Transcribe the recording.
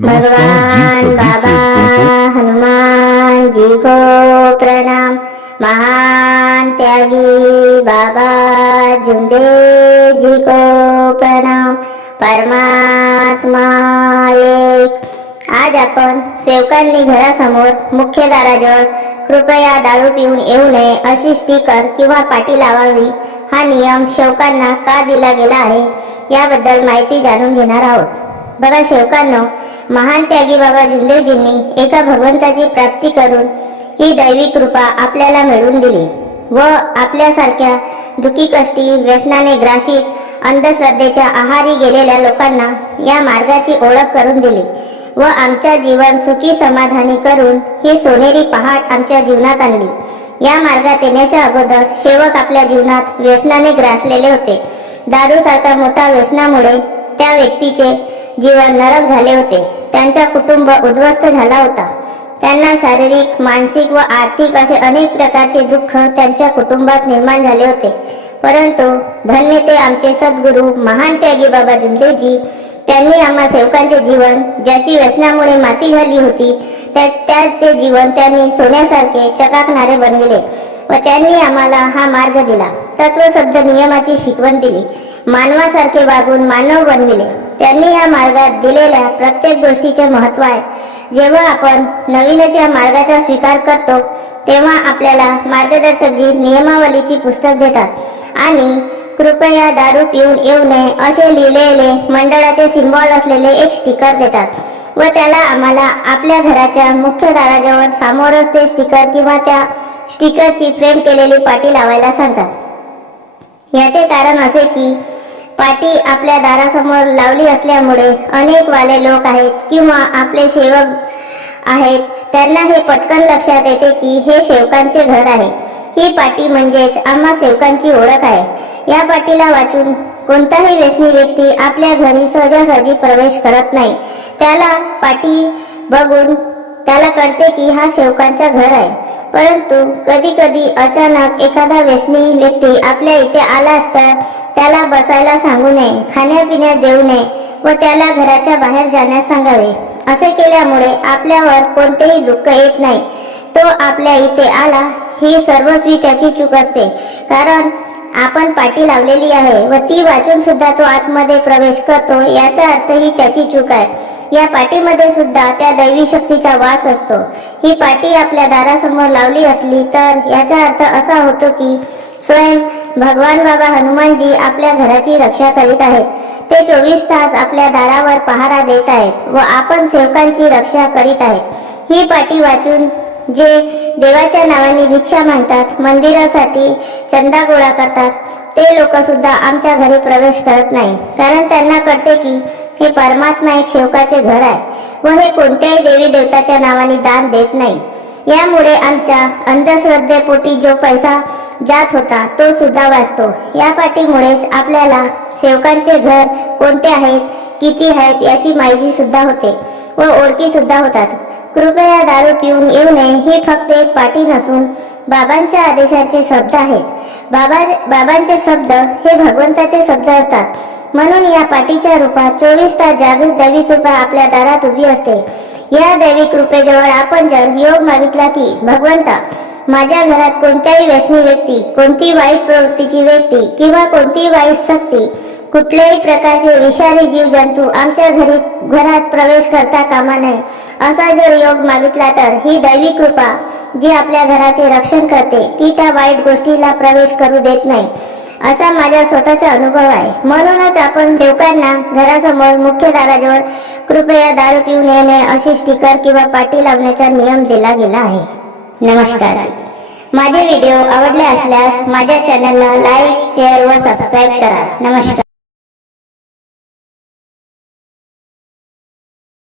नमस्कार जी सभी सेवकों को। हनुमान जी को प्रणाम। महान त्यागी बाबा जुंदे जी को प्रणाम। परमात्मा एक। आज आपण सेवकांनी घरासमोर मुख्य दाराजवळ कृपया दारू पिऊन येऊ नये अशी स्टिकर किंवा पाटी लावावी हा नियम सेवकांना का दिला गेला आहे याबद्दल माहिती जाणून घेणार आहोत। बघा सेवकांनो, महान त्यागी बाबा जुंदेवजींनी एका भगवंताची प्राप्ती करून ही दैवी कृपा आपल्याला मिळवून दिली व आपल्यासारख्या दुःखी कष्टी व्यसनाने ग्रासित अंधश्रद्धेच्या आहारी गेलेल्या लोकांना या मार्गाची ओळख करून दिली व आमच्या जीवन सुखी समाधानी करून ही सोनेरी पहाट आमच्या जीवनात आणली। या मार्गात येण्याच्या अगोदर सेवक आपल्या जीवनात व्यसनाने ग्रासलेले होते। दारू सारखा मोठा व्यसनामुळे त्या व्यक्तीचे जीवन नरक झाले होते। त्यांचा कुटुंब उद्ध्वस्त झाला होता। त्यांना शारीरिक, मानसिक व आर्थिक असे अनेक प्रकारचे दुःख त्यांच्या कुटुंबात निर्माण झाले होते। परंतु धन्य ते आमचे सद्गुरू महान त्यागी बाबा जुंदेवजी, त्यांनी आम्हा सेवकांचे जीवन ज्याची व्यसनामुळे माती झाली होती त्याचे जीवन त्यांनी सोन्यासारखे चकाकणारे बनविले व त्यांनी आम्हाला हा मार्ग दिला। तत्वशब्द नियमाची शिकवण दिली। मानवासारखे वागून मानव बनविले। त्यांनी या मार्गात दिलेल्या प्रत्येक गोष्टीचे महत्त्व आहे। जेव्हा आपण नवीनच या मार्गाचा स्वीकार करतो तेव्हा आपल्याला मार्गदर्शक जी नियमावलीची पुस्तक देतात आणि कृपया दारू पिऊन येऊ नये असे लिहिलेले मंडळाचे सिम्बॉल असलेले एक स्टिकर देतात व त्याला आम्हाला आपल्या घराच्या मुख्य दाराजवळ समोरच ते स्टिकर किंवा त्या स्टिकरची फ्रेम केलेली पाटी लावायला सांगतात। याचे कारण असे की पाटी आपल्या दारासमोर लावली असल्यामुळे अनेक वाले लोक आहेत किंवा आपले सेवक आहेत त्यांना हे पटकन लक्षात येते की हे सेवकांचे घर आहे। ही पाटी म्हणजेच आम्हा सेवकांची ओळख आहे। या पाटीला वाचून कोणताही व्यसनी व्यक्ती आपल्या घरी सहजासहजी प्रवेश करत नाही। त्याला पाटी बघून त्याला कळते की हा सेवकांचा घर आहे। परंतु कधी कधी अचानक एखादा व्यसनी व्यक्ती आपल्या इथे आला असता त्याला बसायला सांगू नये, खाण्यापिण्यात देऊ नये व त्याला घराच्या बाहेर जाण्यास सांगावे। असे केल्यामुळे आपल्यावर कोणतेही दुःख येत नाही। तो आपल्या इथे आला ही सर्वस्वी त्याची चूक असते, कारण आपण पाटी लावलेली आहे व ती वाचून सुद्धा तो आतमध्ये प्रवेश करतो, याचा अर्थ ही त्याची चूक आहे। या पाटीमध्ये सुद्धा त्या दैवी शक्तीचा वास असतो। ही पाटी आपल्या दारासमोर लावली असली तर याचा अर्थ असा होतो की स्वयं भगवान बाबा हनुमानजी आपल्या घराची रक्षा करीत आहेत। ते 24 तास आपल्या दारावर पहारा देत आहेत व आपण सेवकांची रक्षा करीत आहेत। ही पाटी वाचून जे देवाच्या नावाने भिक्षा मागतात, मंदिरासाठी चंदा गोळा करतात, ते लोक सुद्धा आमच्या घरी प्रवेश करत नाही, कारण त्यांना कळते की हे परमात्मा एक सेवकाचे घर आहे व हे कोणत्याही देवी देवताच्या नावाने दान देत नाही। यामुळे आमच्या अंधश्रद्धेपोटी जो पैसा जात होता तो सुद्धा वाचतो। या पाटीमुळेच आपल्याला सेवकांचे घर कोणते आहेत, किती आहेत याची माहिती सुद्धा होते व ओळखी सुद्धा होतात। कृपया दारू पिऊन येऊ नये ही फक्त एक पाटी नसून बाबांच्या आदेशाचे शब्द आहेत। बाबांचे शब्द हे भगवंताचे शब्द असतात। म्हणून या पाटीच्या रूपात 24 तास जागृत दैवी कृपा आपल्या दारात उभी असते। या दैवी कृपेजवळ आपण जर योग मागितला की भगवंता, माझ्या घरात कोणत्याही व्यसनी व्यक्ती, कोणती वाईट प्रवृत्तीची व्यक्ती किंवा कोणतीही वाईट शक्ती, कुठल्याही प्रकारचे विषारी जीव जंतू आमच्या घरात प्रवेश करता कामा नये असा जर योग मागितला तर ही दैवी कृपा जी आपल्या घराचे रक्षण करते ती त्या वाईट गोष्टीला प्रवेश करू देत नाही, असा माझा स्वतःचा अनुभव आहे। म्हणूनच आपण सेवकांना घरासमोर मुख्य दाराजवळ कृपया दारू पिऊन येऊ नये अशी स्टिकर किंवा पाटी लावण्याचा नियम दिला गेला आहे। नमस्कार। माझे व्हिडिओ आवडले असल्यास माझ्या चॅनलला लाईक, शेअर व सबस्क्राईब करा। नमस्कार।